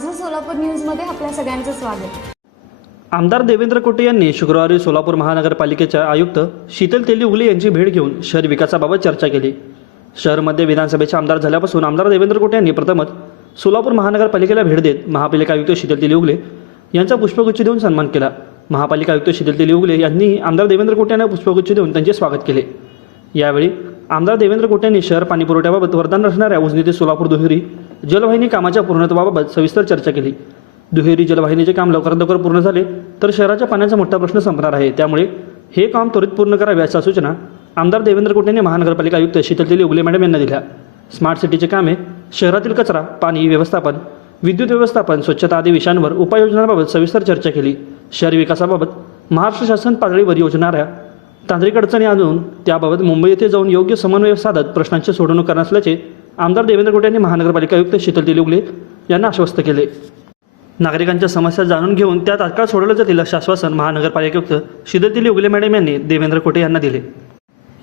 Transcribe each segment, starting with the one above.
माझं सोलापूर न्यूजमध्ये आपल्या सगळ्यांचं स्वागत। आमदार देवेंद्र कोटे यांनी शुक्रवारी सोलापूर महानगरपालिकेच्या आयुक्त शीतल तेली उगले यांची भेट घेऊन शहर विकासाबाबत चर्चा केली। शहरमध्ये विधानसभेचे आमदार झाल्यापासून आमदार देवेंद्र कोटे यांनी प्रथमच सोलापूर महानगरपालिकेला भेट देत महापालिका आयुक्त शीतल तेली उगले यांचा पुष्पगुच्छ देऊन सन्मान केला। महापालिका आयुक्त शीतल तेली उगले यांनी आमदार देवेंद्र कोटे यांना पुष्पगुच्छ देऊन त्यांचे स्वागत केले। यावेळी आमदार देवेंद्र कोटे यांनी शहर पाणीपुरवठ्याबाबत वरदान असणाऱ्या उजनी ते सोलापूर दुहेरी जलवाहिनी कामाच्या पूर्णत्वाबाबत सविस्तर चर्चा केली। दुहेरी जलवाहिनीचे काम लवकरात लवकर पूर्ण झाले तर शहराच्या पाण्याचा मोठा प्रश्न संपणार आहे, त्यामुळे हे काम त्वरित पूर्ण करावे अशा सूचना आमदार देवेंद्र कोटे यांनी महानगरपालिका आयुक्त शीतल तेली उगले मॅडम यांना दिल्या। स्मार्ट सिटीचे कामे, शहरातील कचरा, पाणी व्यवस्थापन, विद्युत व्यवस्थापन, स्वच्छता आदी विषयांवर उपाययोजनांबाबत सविस्तर चर्चा केली। शहर विकासाबाबत महाराष्ट्र शासन पातळीवर योजणाऱ्या तांत्रिक अडचणी आणून त्याबाबत मुंबई येथे जाऊन योग्य समन्वय साधत प्रश्नांची सोडवणूक करणार असल्याचे आमदार देवेंद्र कोटे यांनी महानगरपालिका आयुक्त शीतल तेली उगले यांना आश्वस्त केले। नागरिकांच्या समस्या जाणून घेऊन त्या तात्काळ सोडवल्या जातील असे आश्वासन महानगरपालिका आयुक्त शीतल तेली उगले मॅडम यांनी देवेंद्र कोटे यांना दिले।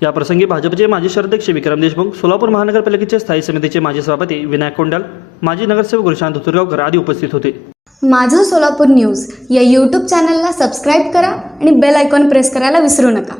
या प्रसंगी भाजपचे माजी शहराध्यक्ष विक्रम देशमुख, सोलापूर महानगरपालिकेचे स्थायी समितीचे माजी सभापती विनायक कोंडाल, माजी नगरसेवक गुरुशांत धुतुरगावकर आदी उपस्थित होते। माझं सोलापूर न्यूज या यूट्यूब चॅनलला सबस्क्राईब करा आणि बेल आयकॉन प्रेस करायला विसरू नका।